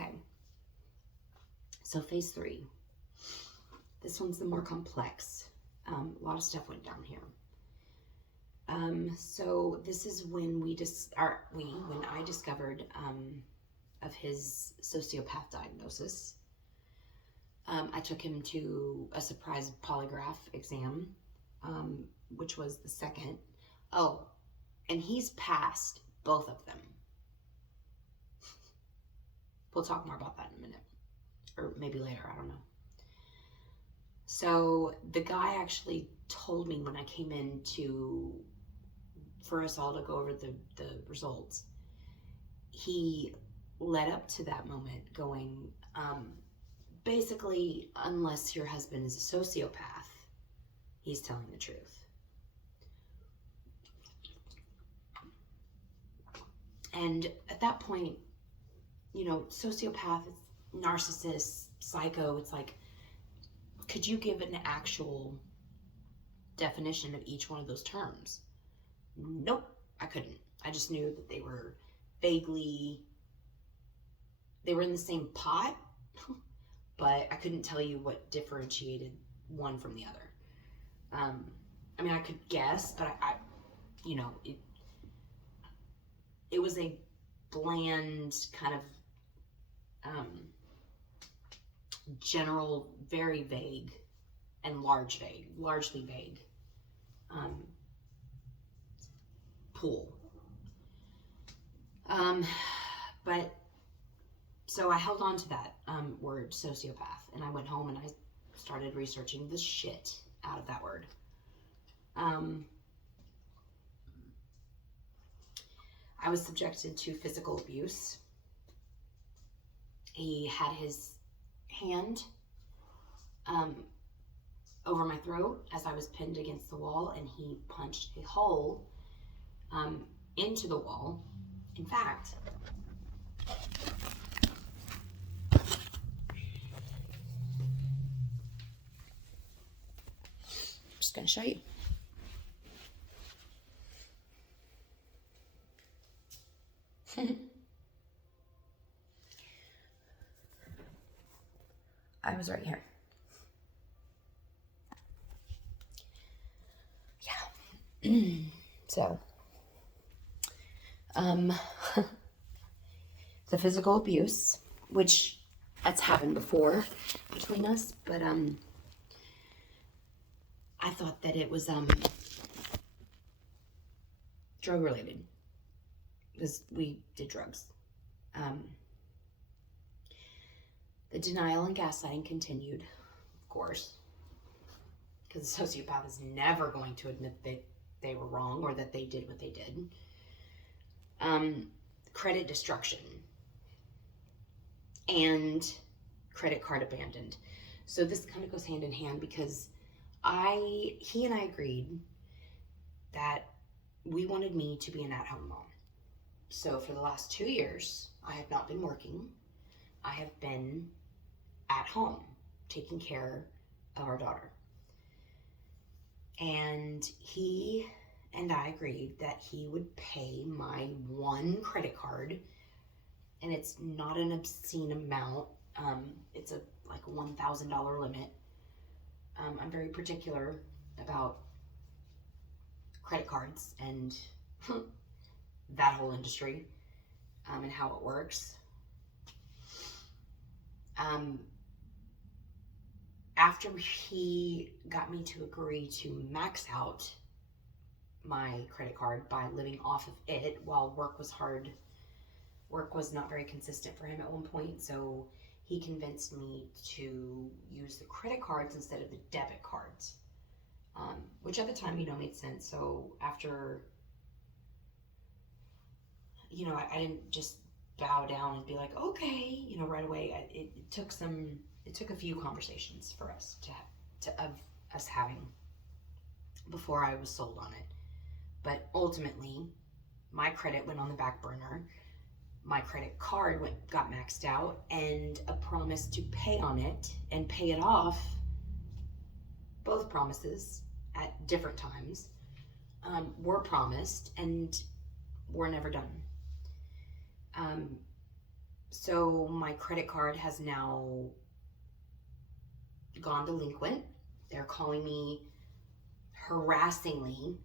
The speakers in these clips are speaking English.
Okay. So phase 3. This one's the more complex. A lot of stuff went down here. So this is when when I discovered of his sociopath diagnosis. I took him to a surprise polygraph exam, which was the second. Oh, and he's passed both of them. We'll talk more about that in a minute, or maybe later, I don't know. So the guy actually told me when I came in for us all to go over the results, he led up to that moment going, basically, unless your husband is a sociopath, he's telling the truth. And at that point, sociopath, narcissist, psycho, it's like, could you give an actual definition of each one of those terms? Nope, I couldn't. I just knew that they were in the same pot, but I couldn't tell you what differentiated one from the other. I could guess, but it was a bland kind of general, very vague and largely vague pool. But so I held on to that word sociopath, and I went home and I started researching the shit out of that word. I was subjected to physical abuse. He had his hand over my throat as I was pinned against the wall, and he punched a hole into the wall. In fact, I'm just going to show you. I was right here. Yeah. So, the physical abuse, which that's happened before between us, but I thought that it was drug related, because we did drugs. The denial and gaslighting continued, of course, because the sociopath is never going to admit that they were wrong or that they did what they did. Credit destruction and credit card abandoned. So this kind of goes hand in hand, because he and I agreed that we wanted me to be an at-home mom. So for the last 2 years, I have not been working. I have been at home taking care of our daughter. And he and I agreed that he would pay my one credit card, and it's not an obscene amount. It's like a $1,000 limit. I'm very particular about credit cards and that whole industry and how it works. After he got me to agree to max out my credit card by living off of it while work was hard, work was not very consistent for him at one point, so he convinced me to use the credit cards instead of the debit cards, which at the time, made sense. So after, I didn't just bow down and be like, okay, right away. It took a few conversations for us of us having before I was sold on it. But ultimately, my credit went on the back burner. My credit card got maxed out, and a promise to pay on it and pay it off, both promises at different times, were promised and were never done. So my credit card has now gone delinquent. They're calling me harassingly.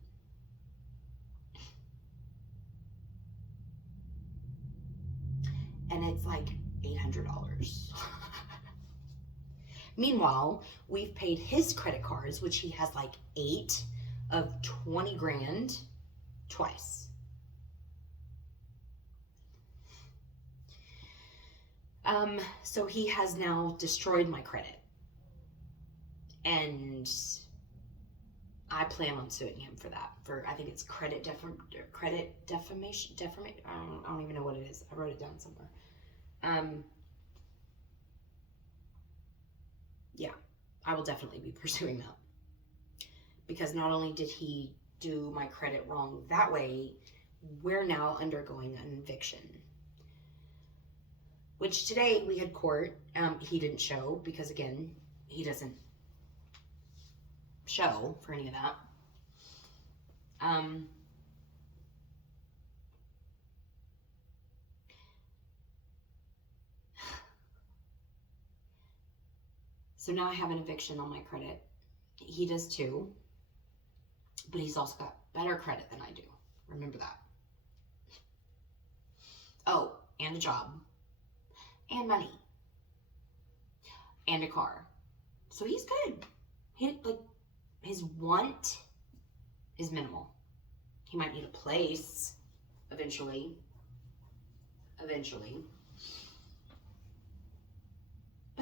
And it's like $800. Meanwhile, we've paid his credit cards, which he has like 8 of 20 grand, twice. So he has now destroyed my credit. And I plan on suing him for that. I think it's credit defamation. I don't even know what it is. I wrote it down somewhere. Yeah, I will definitely be pursuing that. Because not only did he do my credit wrong that way, we're now undergoing an eviction. Which today we had court. He didn't show because, again, he doesn't show for any of that. So now I have an eviction on my credit. He does too, but he's also got better credit than I do. Remember that. Oh, and a job, and money, and a car. So he's good. His want is minimal. He might need a place eventually. But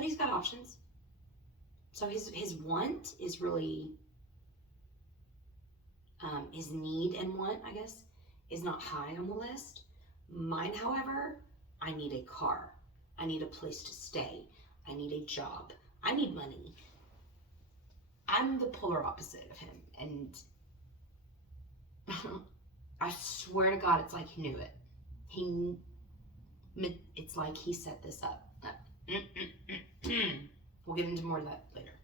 he's got options. So his want is really, his need and want, I guess, is not high on the list. Mine, however, I need a car. I need a place to stay. I need a job. I need money. I'm the polar opposite of him. And I swear to God, it's like he knew it. It's like he set this up. We'll get into more of that later.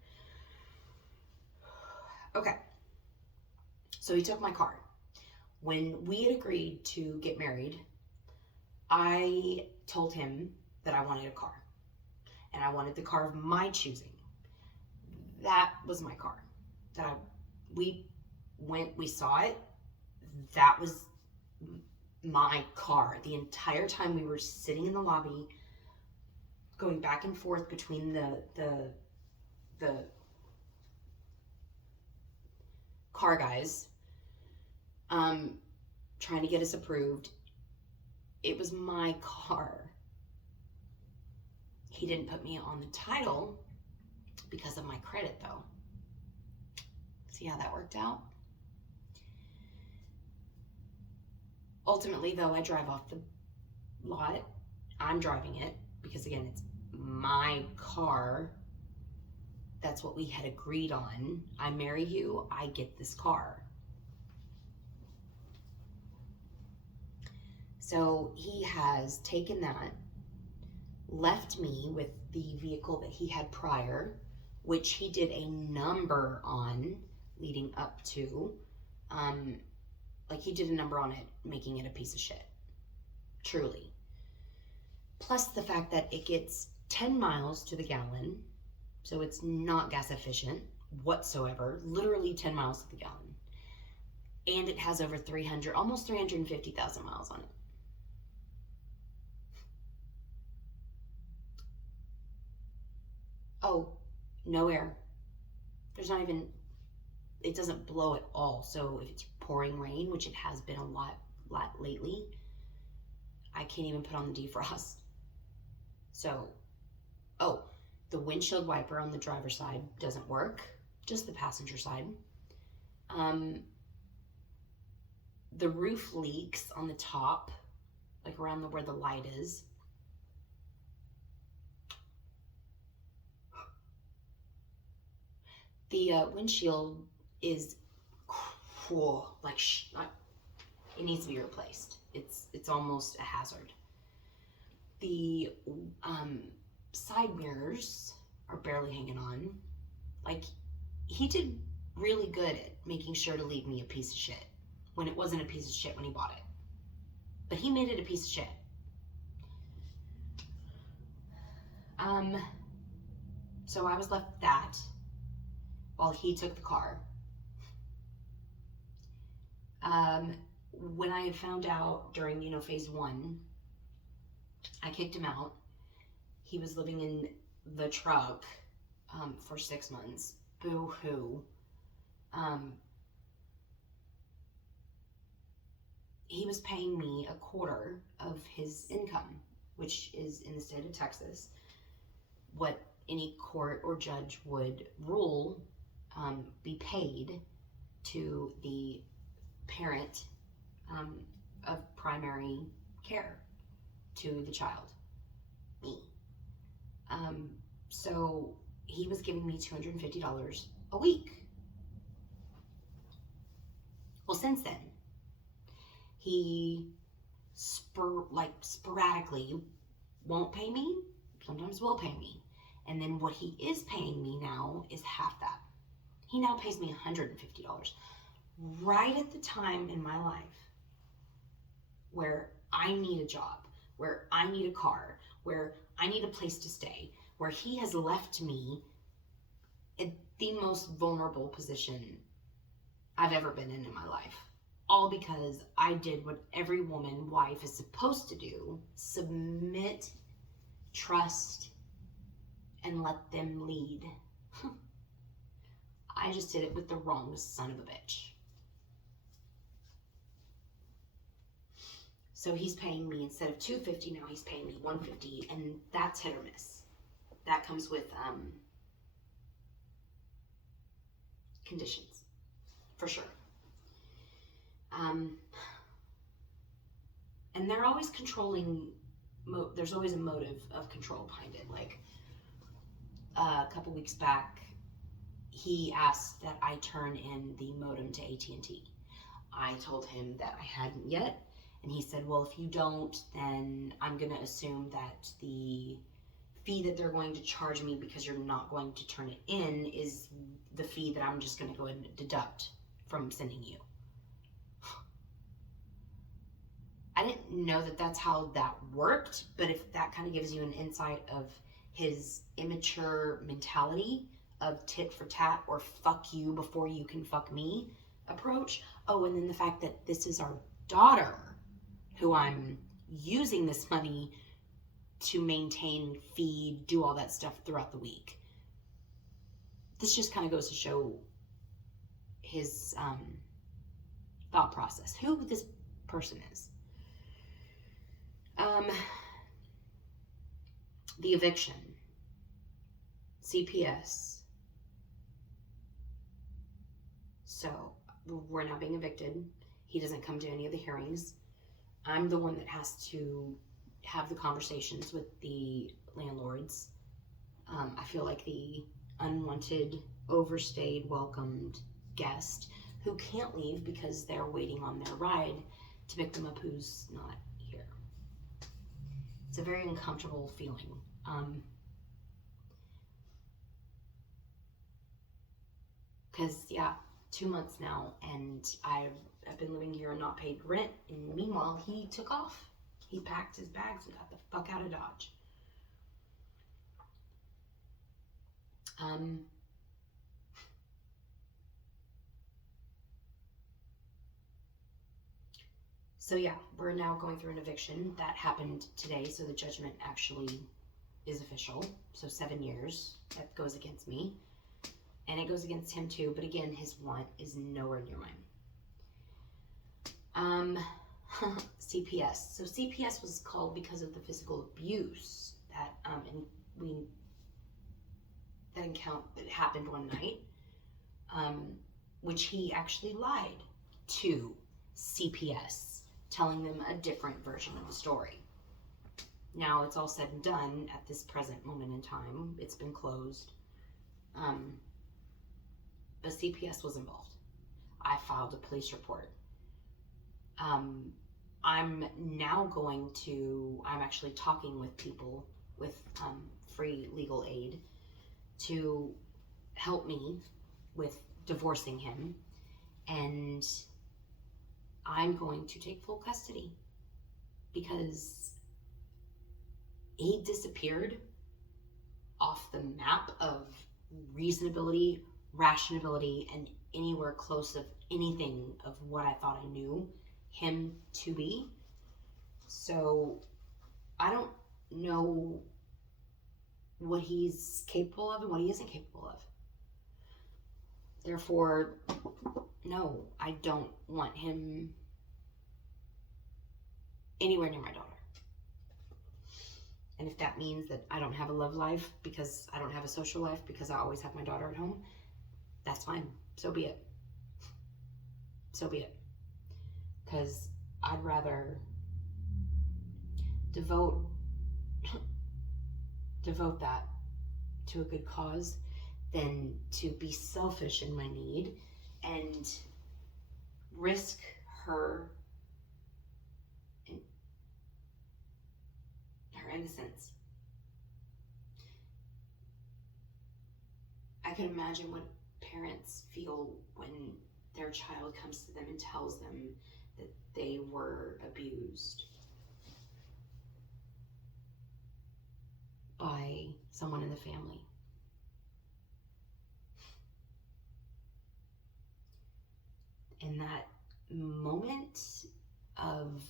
Okay. So he took my car. When we had agreed to get married, I told him that I wanted a car. And I wanted the car of my choosing. That was my car. We saw it. That was my car. The entire time we were sitting in the lobby, going back and forth between the car guys, trying to get us approved. It was my car. He didn't put me on the title because of my credit, though. See how that worked out? Ultimately, though, I drive off the lot. I'm driving it because, again, it's my car. That's what we had agreed on. I marry you, I get this car. So he has taken that, left me with the vehicle that he had prior, which he did a number on leading up to. He did a number on it, making it a piece of shit. Truly. Plus the fact that it gets 10 miles to the gallon, so it's not gas efficient whatsoever, literally 10 miles to the gallon. And it has over almost 350,000 miles on it. Oh, no air. It doesn't blow at all. So if it's pouring rain, which it has been a lot lately, I can't even put on the defrost. So, the windshield wiper on the driver's side doesn't work, just the passenger side. The roof leaks on the top, around where the light is. The windshield is cool, it needs to be replaced. It's almost a hazard. The side mirrors are barely hanging on. He did really good at making sure to leave me a piece of shit when it wasn't a piece of shit when he bought it. But he made it a piece of shit. So I was left with that while he took the car. When I found out during, phase 1, I kicked him out. He was living in the truck for 6 months. Boo-hoo. He was paying me a quarter of his income, which is, in the state of Texas, what any court or judge would rule be paid to the parent of primary care to the child, me. So he was giving me $250 a week. Well, since then, he sporadically won't pay me, sometimes will pay me. And then what he is paying me now is half that. He now pays me $150. Right at the time in my life where I need a job, where I need a car, where I need a place to stay, where he has left me in the most vulnerable position I've ever been in my life. All because I did what every woman, wife is supposed to do: submit, trust, and let them lead. I just did it with the wrong son of a bitch. So he's paying me, instead of $250, now he's paying me $150, and that's hit or miss. That comes with conditions, for sure. And they're always controlling. There's always a motive of control behind it. Like a couple weeks back, he asked that I turn in the modem to AT&T. I told him that I hadn't yet, and he said, well, if you don't, then I'm going to assume that the fee that they're going to charge me because you're not going to turn it in is the fee that I'm just going to go ahead and deduct from sending you. I didn't know that that's how that worked, but if that kind of gives you an insight of his immature mentality of tit for tat, or fuck you before you can fuck me approach. Oh, and then the fact that this is our daughter who I'm using this money to maintain, feed, do all that stuff throughout the week. This just kind of goes to show his thought process, who this person is. The eviction, CPS. So we're now being evicted. He doesn't come to any of the hearings. I'm the one that has to have the conversations with the landlords. I feel like the unwanted, overstayed, welcomed guest who can't leave because they're waiting on their ride to pick them up who's not here. It's a very uncomfortable feeling. Because, 2 months now, and I've been living here and not paid rent, and meanwhile, he took off. He packed his bags and got the fuck out of Dodge. So we're now going through an eviction. That happened today, so the judgment actually is official. So 7 years, that goes against me. And it goes against him too, but again, his want is nowhere near mine. CPS. So CPS was called because of the physical abuse that that happened one night, which he actually lied to CPS, telling them a different version of the story. Now it's all said and done at this present moment in time. It's been closed. But CPS was involved. I filed a police report. I'm actually talking with people with free legal aid to help me with divorcing him. And I'm going to take full custody because he disappeared off the map of reasonability, rationality, and anywhere close of anything of what I thought I knew him to be. So I don't know what he's capable of and what he isn't capable of. Therefore, no, I don't want him anywhere near my daughter. And if that means that I don't have a love life because I don't have a social life because I always have my daughter at home, that's fine. So be it. So be it. Because I'd rather devote that to a good cause than to be selfish in my need and risk her innocence. I can imagine what parents feel when their child comes to them and tells them that they were abused by someone in the family. And that moment of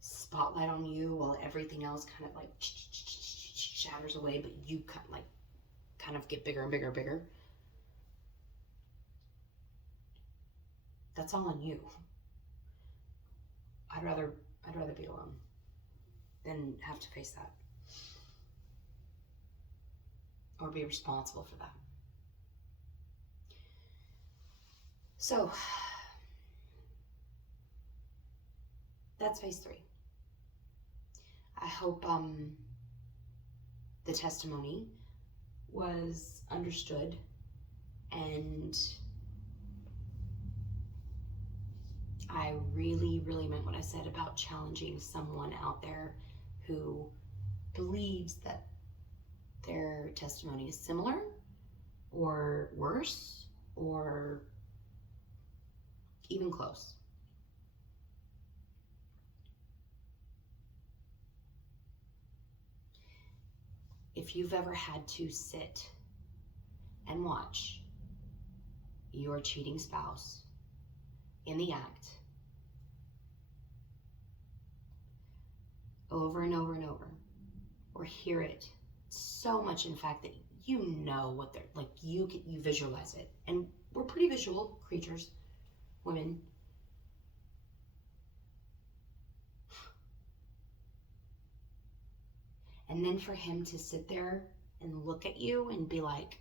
spotlight on you while everything else kind of like shatters away, but you kind of get bigger and bigger and bigger. That's all on you. I'd rather be alone than have to face that or be responsible for that. So that's phase 3. I hope the testimony was understood and I really, really meant what I said about challenging someone out there who believes that their testimony is similar or worse or even close. If you've ever had to sit and watch your cheating spouse in the act over and over and over, or hear it so much, in fact, that you know what they're like, you visualize it. And we're pretty visual creatures, women. And then for him to sit there and look at you and be like,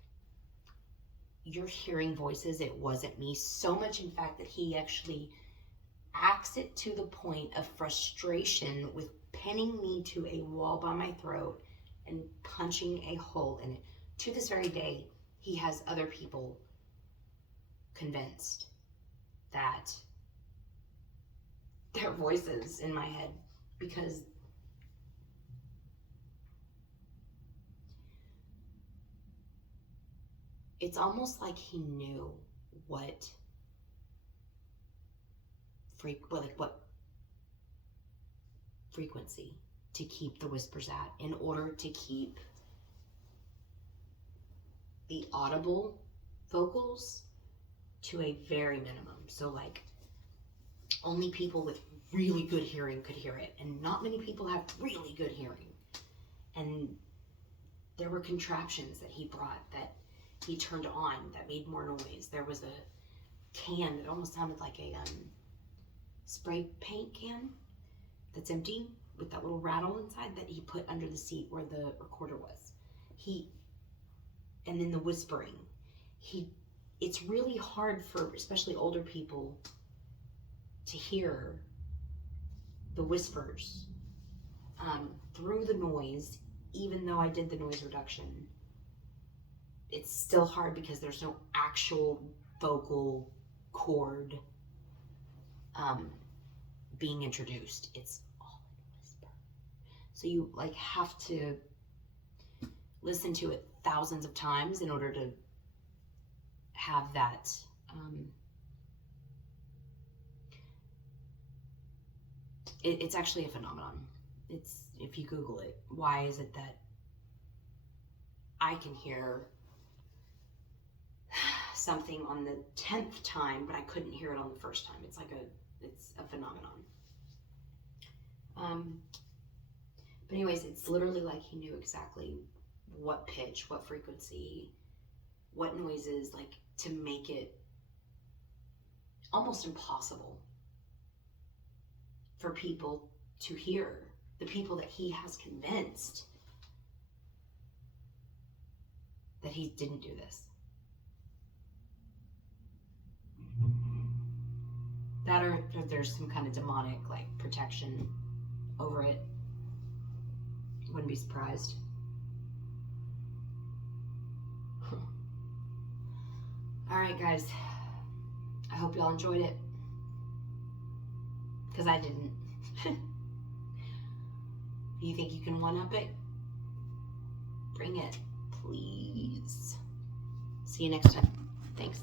you're hearing voices, it wasn't me. So much, in fact, that he actually acts it to the point of frustration with pinning me to a wall by my throat and punching a hole in it. To this very day, he has other people convinced that they're voices in my head, because it's almost like he knew what frequency to keep the whispers at in order to keep the audible vocals to a very minimum. So like only people with really good hearing could hear it, and not many people have really good hearing. And there were contraptions that he brought that he turned on that made more noise. There was a can that almost sounded like a spray paint can that's empty with that little rattle inside that he put under the seat where the recorder was. And then the whispering. It's really hard for especially older people to hear the whispers through the noise. Even though I did the noise reduction, it's still hard because there's no actual vocal cord being introduced. It's all in whisper. So you like have to listen to it thousands of times in order to have that it's actually a phenomenon. It's, if you Google it, why is it that I can hear something on the 10th time, but I couldn't hear it on the first time. It's a phenomenon. But anyways, it's literally like he knew exactly what pitch, what frequency, what noises, like to make it almost impossible for people to hear, the people that he has convinced that he didn't do this. That or there's some kind of demonic like protection over it. Wouldn't be surprised. All right, guys. I hope y'all enjoyed it. Because I didn't. You think you can one-up it? Bring it, please. See you next time. Thanks.